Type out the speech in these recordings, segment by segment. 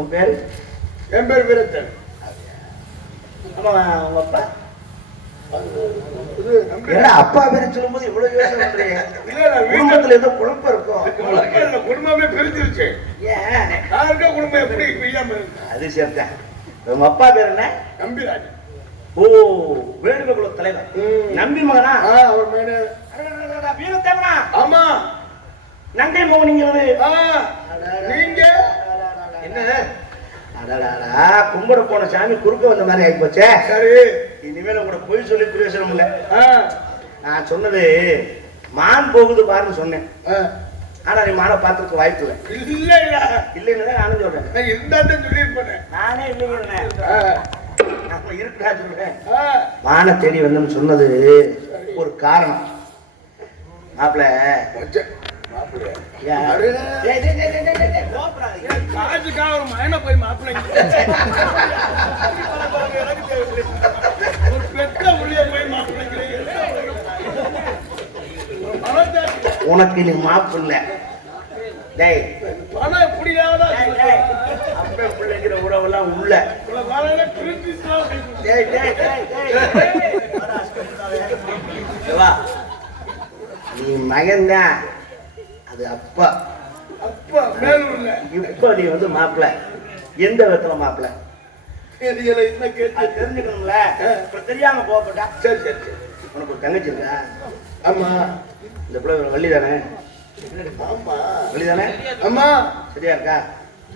உன் பேரு? என் பேர் வீரத்தன். ஆமா, உங்க அப்பா? அப்பா பேரு சொல்லும்போது இவ்வளவு யோசனை பண்றீங்க? குடும்பத்துல ஏதோ குழப்பம் இருக்கும். குடும்பமே பிரிஞ்சிருச்சு. ஏன் யாருக்கா குடும்பம் எப்படி பிரியாம? அது சேர்த்தேன். உங்க அப்பா பேர் என்ன? நம்பிராஜ். ஓ, வேடுவ குல தலைவர் நம்பி மகனா? அவர் மேல வீரத்தேவனா? ஆமா. நங்கை மோகனிங்கிறது நீங்க என்ன? அடடா, கும்பிட போன சாமி குறுக்க வந்த மாதிரி ஆகி போச்சே. சரி, இனிமேல கூட பொய் சொல்லி பிரயோசனம் இல்ல. நான் சொன்னது மான் போகுது பாருன்னு சொன்னேன். ஆனா நீ மானை பார்த்துக்க வாய்ப்பு இல்லை. இல்ல இல்லைன்னு நானும் சொல்றேன். இருந்தாலும் சொல்லியிருப்பேன். நானே இல்லைங்கிறேன். இருக்குடா சொல்றேன். மானை தேடி வந்தோம்னு சொன்னது ஒரு காரணம். மாப்பிள்ள காசுக்காக ஒரு மயனை போய் மாப்பிள்ளை ஒரு பெற்ற உள்ளே போய் மாப்பிள்ளை. உனக்கு நீ மாப்பு இல்ல. டேய், பணம் எப்படியாவது அப்ப பிள்ளைங்கிற உறவெல்லாம் உள்ள. நீ மகன் தான், அது அப்பா. அப்பா மேலூர்ல. இப்ப நீ வந்து மாப்பிள்ள. எந்த விதத்துல மாப்பிள்ள தெரிஞ்சுக்கணும்ல. தெரியாம போகப்பட்டா. சரி சரி சரி. உனக்கு ஒரு தங்கச்சி இருக்கா? ஆமா. இந்த பிள்ளை வள்ளி தானே? ஆமா, வள்ளி தானே? ஆமா. சரியா இருக்கா?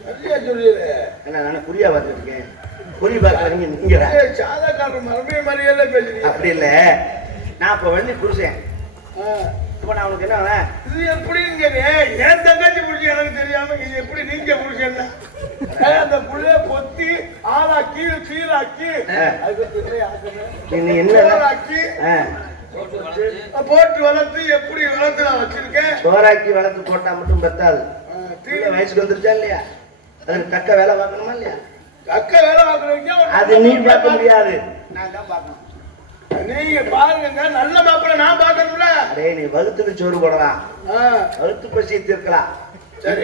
சரியா சொல்லிடு. என்ன நானே குறியா பார்த்துட்டு இருக்கேன். குறி பார்க்கறீங்க நீங்க சாதாக்காரர் மறுபடியும் மாதிரியெல்லாம் பேசுறீங்க. அப்படி இல்ல, நான் இப்ப வள்ளி புருஷன். இப்ப நான் உனக்கு என்ன இது எப்படிங்க? என் தங்கச்சி புருஷன் எனக்கு தெரியாம இது எப்படி நீங்க புருஷன்? அந்த புள்ளைய பொத்தி ஆளாக்கி சீராக்கி ஆக்கி போட்டு வளர்த்து எப்படி வளர்த்து நான் வச்சிருக்கேன். சோறாக்கி வளர்த்து போட்டா மட்டும் பத்தாது. வயசுக்கு வந்துருச்சா இல்லையா? அதுக்கு தக்க வேலை பார்க்கணுமா இல்லையா? தக்க வேலை பார்க்கறீங்க. அது நீ பார்க்க முடியாது, நான் தான் பார்க்கணும். நீங்க பாருங்க, நல்ல மாப்பிள்ளை நான் பார்க்கணும்ல. அதே நீ வகுத்துக்கு சோறு போடலாம், வகுத்து பசியை தீர்க்கலாம்.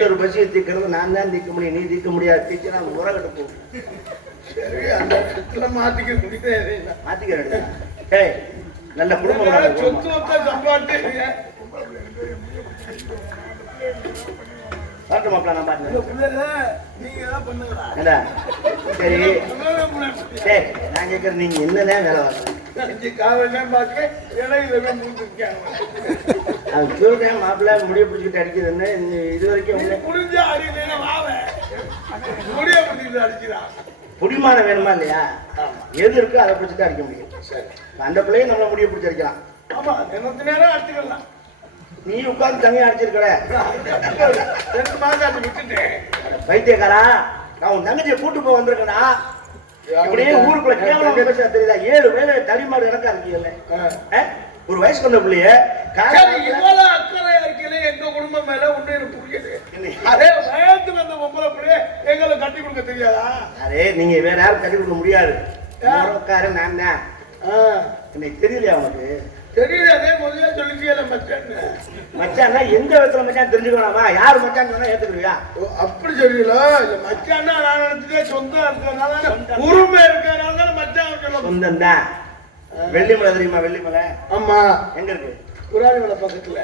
ஒரு பசியை தீர்க்கிறது நான் தான் தீர்க்க முடியும், நீ தீர்க்க முடியாது. தீர்க்க முறை கட்டு போகும். சரி, அந்த இடத்துல மாத்திக்க முடியாது. மாத்திக்க. ஏய், நல்ல குடும்பம், சொத்து வத்த சம்பாட்டு பாட்டு மாப்பிள்ள நான் பாட்டு நீங்க தான் பண்ணுங்களா? சரி சரி, நான் கேட்கறேன், நீங்க என்னதான் வேலை பார்க்கணும்? சொல்றேன் மாப்பிள்ள முடிய பிடிச்சிட்டு அடிக்குதுன்னு இது வரைக்கும் புடிமானம் வேணுமா இல்லையா? எது இருக்கோ அதை பிடிச்சிட்டு அடிக்க முடியும். அந்த பிள்ளையும் நம்மள முடிய பிடிச்சி அடிக்கலாம். ஆமா, எனக்கு நேரம் அடிச்சுக்கலாம். நீ உட்கார்ந்து தனியா அடிச்சிருக்கல. 2 மாசம் விட்டுட்டேன். வைத்தியக்காரா, நான் உன் தங்கச்சியை கூட்டு போய் வந்திருக்கேனா? இப்படியே ஊருக்குள்ள கேவலம் பேச தெரியுதா? 7 வேலை தடிமாடு எனக்கா இருக்கீங்கல்ல. ஒரு வயசுக்கு வந்த பிள்ளைய இவ்வளவு அக்கறையா இருக்கீங்களே எங்க குடும்பம் மேல ஒண்ணு எனக்கு புரியுது. அதே வயசுக்கு வந்த பொம்பளை பிள்ளைய எங்களை கட்டி கொடுக்க தெரியாதா? அரே, நீங்க வேற யாரும் கட்டி கொடுக்க முடியாது. நான் தான். இன்னைக்கு தெரியலையா உனக்கு? தெரியல. அதே முதல்ல சொல்லிக்கல மச்சான். மச்சான்னா எந்த விதத்துல மச்சான் தெரிஞ்சுக்கணுமா? யாரு மச்சான் சொன்னா ஏத்துக்குறியா? அப்படி சொல்லல. இல்ல மச்சான்னா நான் நினைச்சதே சொந்தம் இருக்கனால, உரிமை இருக்கனால மச்சான் சொல்லணும். சொந்தம் தான். வெள்ளிமலை தெரியுமா? வெள்ளிமலை. ஆமா. எங்க இருக்கு? குரானிமலை பக்கத்துல.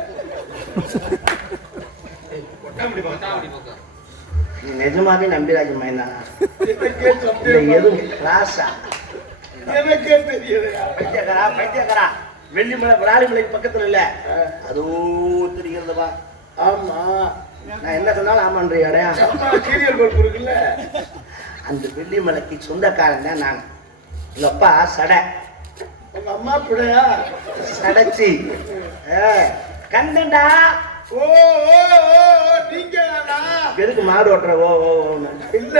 நீ நிஜமாவே நம்பிராஜ் மைந்தானா? எதுவும் கிளாஸா? எனக்கே தெரியல. பைத்தியக்காரா, பைத்தியக்காரா. வெள்ளிமலை விராலிமலைக்கு பக்கத்துல இல்ல, அதோ தெரிகிறதுவா? ஆமா. நான் என்ன சொன்னாலும் ஆமான்றியாடா? சீரியல் பல்ப் இருக்குல்ல, அந்த வெள்ளிமலைக்கு சொந்தக்காரன் தான் நான். எங்க அப்பா சடை. உங்க அம்மா பிள்ளையா? சடைச்சி கண்டா. ஓ ஓ நீங்க எதுக்கு மாடு ஓட்டுற? ஓ ஓ இல்ல,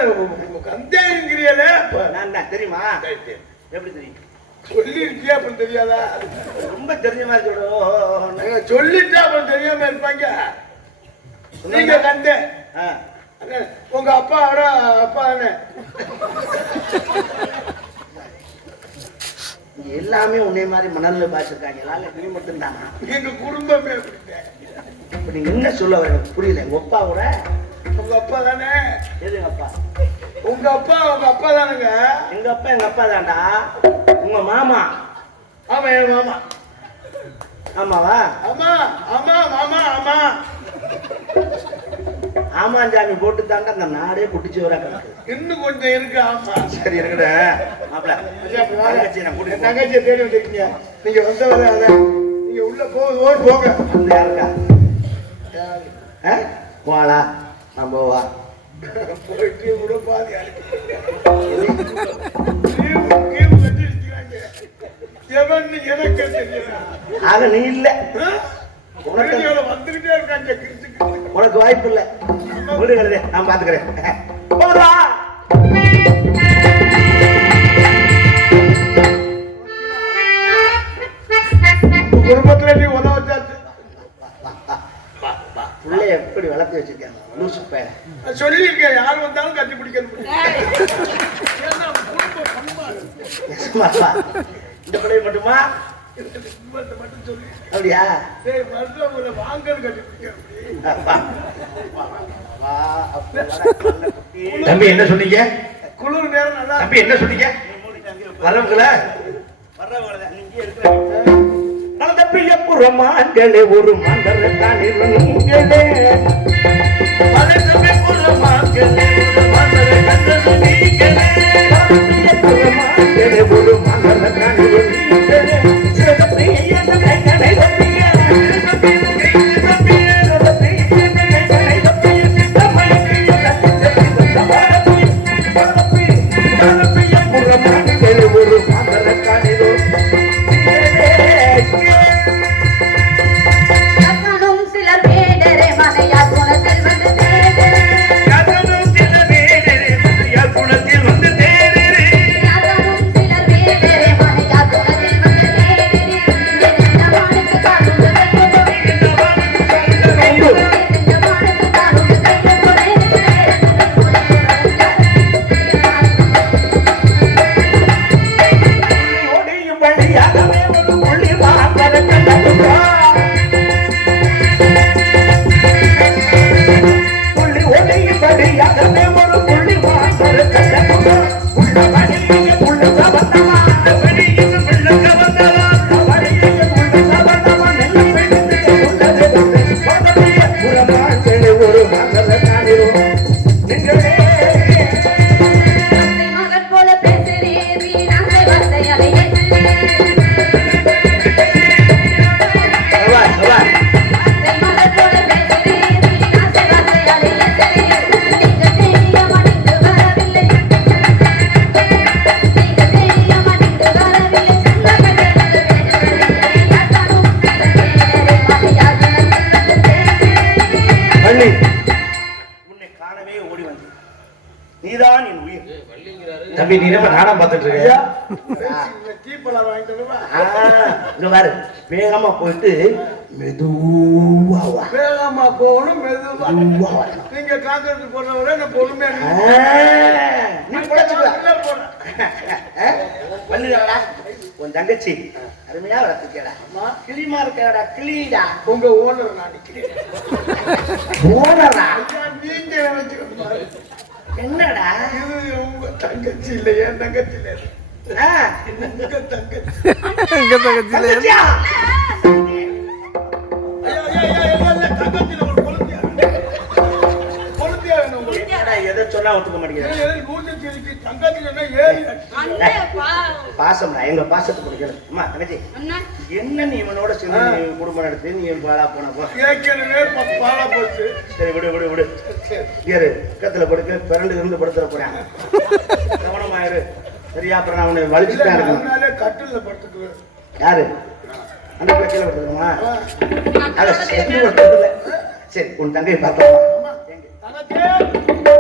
கந்தேங்கிறியல. நான் தான். தெரியுமா? எப்படி தெரியும்? சொல்லிருக்கியா? அப்புறம் தெரியாதா? ரொம்ப தெரிஞ்ச மாதிரி சொல்றோம். சொல்லிட்டா அப்புறம் தெரியாம இருப்பாங்க. நீங்க கண்டே உங்க அப்பாவோட அப்பா எல்லாமே உன்னை மாதிரி மணல்ல பாய்ச்சிருக்காங்க. நீ மட்டும் தானா? எங்க குடும்பமே இப்ப நீங்க என்ன சொல்ல வர புரியல. உங்க அப்பாவோட? உங்க அப்பா தானே? எது அப்பா? உங்க அப்பா தானுங்க. எங்க அப்பா தான்டா. உங்க மாமா? ஆமா, என் மாமா. ஆமாவா? ஆமா. ஆமாஞ்சாமி போட்டு தாண்டா அந்த நாடே குட்டிச்சு வர கிடக்கு. இன்னும் கொஞ்சம் இருக்கு. ஆமா, சரி இருக்கட மாப்பிள்ள. தங்கச்சியை தேடி வந்திருக்கீங்க. நீங்க வந்தவரை நீங்க உள்ள போங்க. அந்த யாருக்கா போலா நான் போவா போயிட்டு கூட பாதி ஆக நீ இல்ல, வந்துகிட்டே இருக்காங்க. உனக்கு வாய்ப்பு இல்ல. வீடுகளே நான் பாத்துக்கிறேன். குடும்பத்துல நீ உதவ வச்சாச்சு. பிள்ளைய எப்படி வளர்த்து வச்சிருக்காங்க லூசு பையன். சொல்லியிருக்கேன், யார் வந்தாலும் கட்டி பிடிக்கணும். இந்த பிள்ளைய மட்டுமா? அப்படியா? வாங்கன்னு கட்டி தம்பி என்ன சொன்னீங்க? குளிர் நேரம் நல்லா. தம்பி என்ன சொன்னீங்க? வரவங்கள புறமாங்களே ஒரு மந்தர காணிகளே ஒரு மந்தர நீதான் என் உயிர். தம்பி நீ என்ன நாடா பாத்துட்டு இருக்க? இங்க பாரு, வேகமா போயிட்டு மெதுவா வா. வேகமா போகணும், மெதுவா. நீங்க காங்கிரஸ் போடுறவரை நான் பொறுமையா நீ பண்ணிடா. உன் தங்கச்சி அருமையா வளர்த்துக்கடா. கிளிமா இருக்கடா, கிளிடா. உங்க ஓனர் நான் ஓனரா? நீங்க நினைச்சுக்கணும். என்னடா இது உங்க தங்கச்சி இல்ல, என் தங்கச்சி இல்ல. உங்க தங்கச்சி. எங்க தங்கச்சி இல்ல? தங்கச்சியா? தங்கச்சி ஒரு கொளுத்தியா வேணும் உங்களுக்கு. எதை சொன்னா ஒத்துக்க மாட்டேங்குது. தங்கச்சி சொன்னா ஏறி பாசம்டா, எங்க பாசத்தை கொடுக்கல. அம்மா தங்கச்சி, என்ன நீ இவனோட சேர்ந்து குடும்பம் நடத்தி நீ பாலா போனப்போ ஏற்கனவே பாலா போச்சு. சரி விடு. ஏறு பக்கத்துல படுக்க பிறண்டு இருந்து படுத்துற போறேன். கவனமாயிரு சரியா? அப்புறம் நான் உன்னை வலிச்சுட்டேன் இருக்கணும். கட்டில படுத்துக்குவேன். யாரு அந்த கீழே படுத்துக்கணுமா? அதை செஞ்சு படுத்துறது. சரி உன் தங்கையை பார்த்தோம்.